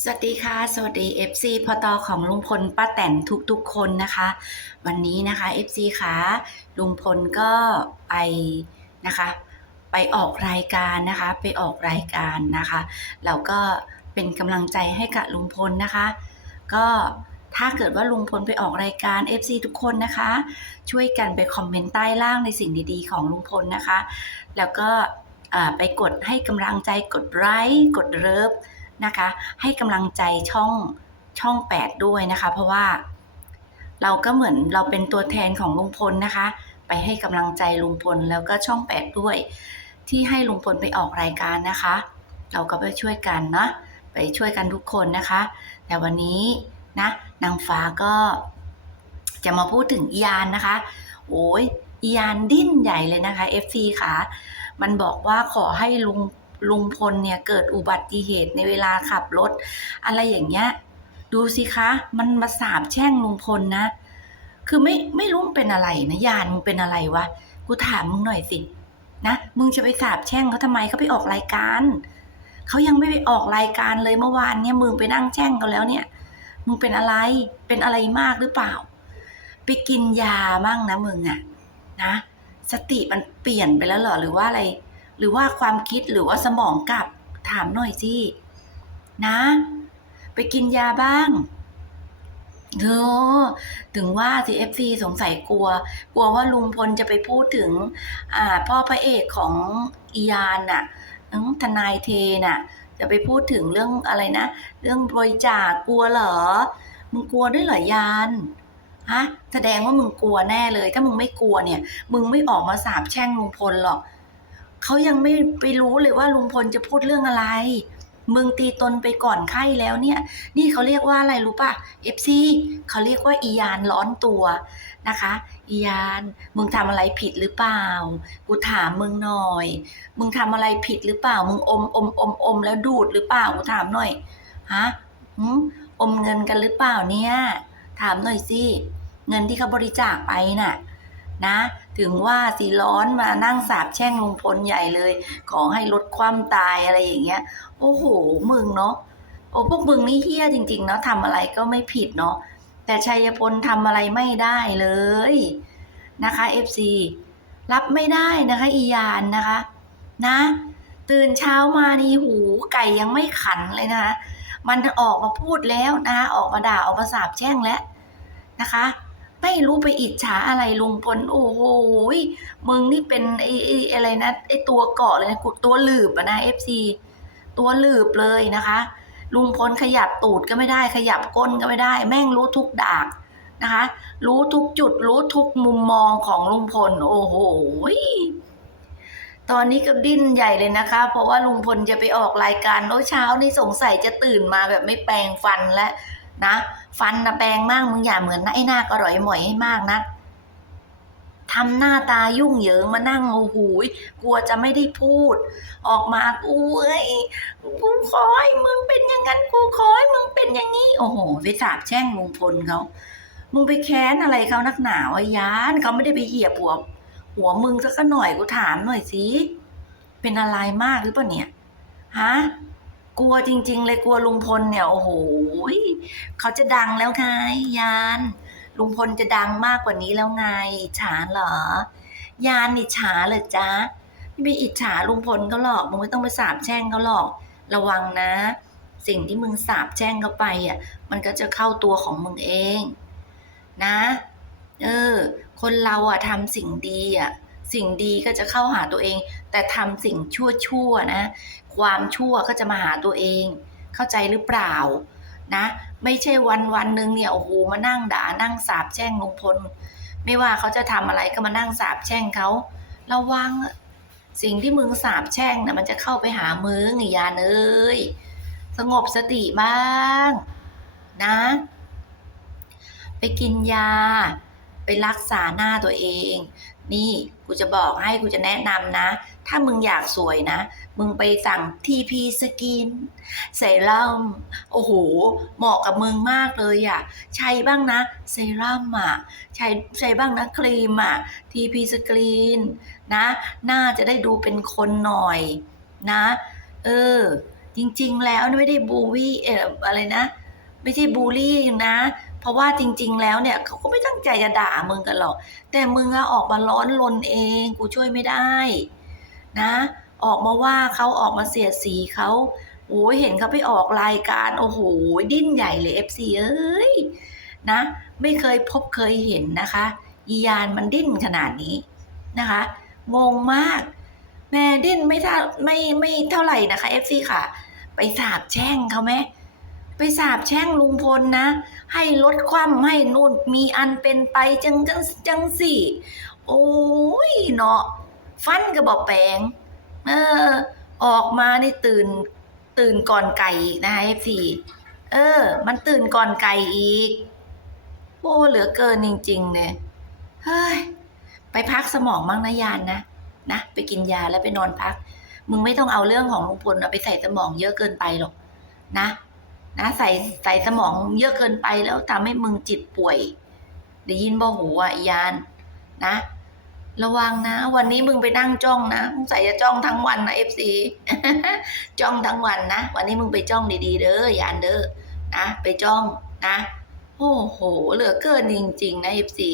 สวัสดีค่ะ สวัสดี FC พอตอของลุงพลป้าแตนทุกๆคนนะคะ วันนี้นะคะ FC ค่ะลุงพลก็ไปนะคะ ไปออกรายการนะคะ ไปออกรายการนะคะแล้วก็เป็นกำลังใจให้กับลุงพลนะคะ ก็ถ้าเกิดว่าลุงพลไปออกรายการ FC ทุกคนนะคะ ช่วยกันไปคอมเมนต์ใต้ล่างในสิ่งดีๆ ของลุงพลนะคะ แล้วก็ไปกดให้กำลังใจกดไลค์กดเลิฟ นะคะ ให้กำลังใจช่องช่อง 8 ด้วยนะคะ เพราะว่าเราก็เหมือนเราเป็นตัวแทนของลุงพลนะคะ ไปให้กำลังใจลุงพลแล้วก็ช่อง 8 ด้วย ที่ให้ลุงพลไปออกรายการนะคะ เราก็ไปช่วยกันเนาะไปช่วยกันทุกคนนะคะ แต่วันนี้นะนางฟ้าก็จะมาพูดถึงอียานนะคะ โอ้ยอียานดิ้นใหญ่เลยนะคะ FC ค่ะ มันบอกว่าขอให้ลุง ลุงพลเนี่ยเกิดอุบัติเหตุในเวลาขับรถ อะไรอย่างเงี้ย ดูสิคะ มันมาสาบแช่งลุงพลนะ คือไม่ไม่รู้มันเป็นอะไรนะยานมึงเป็นอะไรวะกูถามมึงหน่อยสินะมึงจะไปสาบแช่งเขาทำไมเขาไปออกรายการเขายังไม่ไปออกรายการเลยเมื่อวานเนี่ยมึงไปนั่งแช่งเขาแล้วเนี่ย มึงเป็นอะไรเป็นอะไรมากหรือเปล่า ไปกินยามั่งนะมึงอะนะสติมันเปลี่ยนไปแล้วหรอหรือว่าอะไร หรือว่าความคิดหรือว่าสมองกลับถามหน่อยสินะ ไปกินยาบ้างเออถึงว่าสิเอฟซีสงสัยกลัว กลัวว่าลุงพลจะไปพูดถึง อ่า พ่อพระเอกของอียานน่ะทนายเทน่ะ จะไปพูดถึงเรื่องอะไรนะ เรื่องบริจาคกลัวเหรอ มึงกลัวด้วยเหรอยานฮะแสดงว่ามึงกลัวแน่เลย ถ้ามึงไม่กลัวเนี่ย มึงไม่ออกมาสาบแช่งลุงพลหรอก เขายังไม่ไปรู้เลยว่าลุงพลจะพูดเรื่องอะไร มึงตีตนไปก่อนไข้แล้วเนี่ย นี่เขาเรียกว่าอะไรรู้ป่ะ FC เขาเรียกว่าอียานร้อนตัวนะคะอียานมึงทำอะไรผิดหรือเปล่า กูถามมึงหน่อย มึงทำอะไรผิดหรือเปล่า มึงอมอมอมอมแล้วดูดหรือเปล่า กูถามหน่อย ฮะหืมอมเงินกันหรือเปล่าเนี่ย ถามหน่อยสิ เงินที่เขาบริจาคไปน่ะ นะ ถึงว่าสีร้อนมานั่งสาบแช่งลุงพลใหญ่เลย ขอให้ลดความตายอะไรอย่างเงี้ย โอ้โห มึงเนาะ โอ้พวกมึงนี่เฮี้ยจริง ๆ เนาะทำอะไรก็ไม่ผิดเนาะ แต่ชัยพลทำอะไรไม่ได้เลยนะคะ FC รับไม่ได้นะคะ อียานนะคะ นะ ตื่นเช้ามานี่หูไก่ยังไม่ขันเลยนะคะ มันออกมาพูดแล้วนะคะออกมาด่าออกมาสาบแช่งแล้วนะคะ ไม่รู้ไปอิจฉาอะไรลุงพลโอ้โหมึงนี่เป็นไอ้ไอ้อะไรนะไอ้ตัวเกาะเลยนะกูตัวหลืบนะเอฟซีตัวหลืบเลยนะคะ ลุงพลขยับตูดก็ไม่ได้ ขยับก้นก็ไม่ได้ แม่งรู้ทุกดากนะคะ รู้ทุกจุดรู้ทุกมุมมองของลุงพล โอ้โหตอนนี้ก็ดิ้นใหญ่เลยนะคะ เพราะว่าลุงพลจะไปออกรายการแล้วเช้านี่สงสัยจะตื่นมาแบบไม่แปรงฟันและ นะ ฟันนะแปลงมากมึงอย่าเหมือนนะไอ้หน้ากระร่อยหมอยให้มากนะทำหน้าตายุ่งเหยิงมานั่งโอ้โหกลัวจะไม่ได้พูด ออกมากูเอ้ยกูขอให้มึงเป็นอย่างนั้นกูขอให้มึงเป็นอย่างนี้ โอ้โหไปสาบแช่งลุงพลเขามึงไปแค้นอะไรเขานักหนาวะยานเขาไม่ได้ไปเหยียบหัวหัวมึงสักหน่อยกูถามหน่อยสิเป็นอะไรมากหรือเปล่าเนี่ยฮะ กลัวจริง ๆ เลยกลัวลุงพลเนี่ยโอ้โหเขาจะดังแล้วไงยาน ลุงพลจะดังมากกว่านี้แล้วไงอิจฉาเหรอ ยานอิจฉาเหรอจ๊ะไม่ไปอิจฉาลุงพลเขาหรอกมึงไม่ต้องไปสาบแช่งเขาหรอก ระวังนะ สิ่งที่มึงสาบแช่งเขาไปอะ มันก็จะเข้าตัวของมึงเอง นะ เออ คนเราอะทำสิ่งดีอะ สิ่งดีก็จะเข้าหาตัวเอง แต่ทำสิ่งชั่วๆนะ ความชั่วก็จะมาหาตัวเอง เข้าใจหรือเปล่านะ ไม่ใช่วันวันๆหนึ่งเนี่ยโอ้โหมานั่งด่านั่งสาบแช่งลุงพล ไม่ว่าเขาจะทำอะไรก็มานั่งสาบแช่งเขาระวังสิ่งที่มึงสาบแช่งนะมันจะเข้าไปหามึงไอ้ยานเอ้ยสงบสติบ้าง นะ ไปกินยา ไปรักษาหน้าตัวเอง นี่กูจะบอกให้กูจะแนะนำนะ ถ้ามึงอยากสวยนะ มึงไปสั่ง TP สกินเซรั่มโอ้โห เหมาะกับมึงมากเลยอะ ใช้บ้างนะเซรั่มอะ ใช้ใช้บ้างนะครีมอะ TP สกรีนนะ หน้าจะได้ดูเป็นคนหน่อยนะ เออ จริง ๆ แล้วไม่ได้บูลลี่เอออะไรนะ ไม่ใช่บูลลี่นะ เพราะว่าจริง ๆ แล้วเนี่ยเขาก็ไม่ตั้งใจจะด่ามึงกันหรอก แต่มึงอะออกมาร้อนรนเอง กูช่วยไม่ได้ นะ ออกมาว่าเขาออกมาเสียดสีเขาโอ้ยเห็นเขาไปออกรายการ โอ้โห ดิ้นใหญ่เลย FC เอ้ยนะ ไม่เคยพบเคยเห็นนะคะอียานมันดิ้นขนาดนี้นะคะ งงมาก แม่ดิ้นไม่ท่าไม่ไม่เท่าไหร่นะคะ FC ค่ะ ไปสาบแช่งเขาไหม ไปสาบแช่งลุงพลนะ ให้ลดความให้นู่นมีอันเป็นไปจังจังจังสี่ โอ้ยเนาะฟันก็บอกแปงเออ ออกมานี่ตื่น ตื่นก่อนไก่อีกนะคะเอฟซีเออ มันตื่นก่อนไก่อีกโอ้เหลือเกินจริงๆเนี่ยเฮ้ยไปพักสมองบ้างนะยานนะนะไปกินยาแล้วไปนอนพัก มึงไม่ต้องเอาเรื่องของลุงพลเอาไปใส่สมองเยอะเกินไปหรอกนะ นะใส่ใส่สมองเยอะเกินไปแล้วทำให้มึงจิตป่วยได้ยินบ่หูอะอียานนะ ระวังนะ วันนี้มึงไปนั่งจ้องนะมึงใส่จะจ้องทั้งวันนะเอฟซีจ้องทั้งวันนะวันนี้มึงไปจ้องดีๆเด้อยานเด้อนะไปจ้องนะ โอ้โหเหลือเกินจริง ๆ นะเอฟซี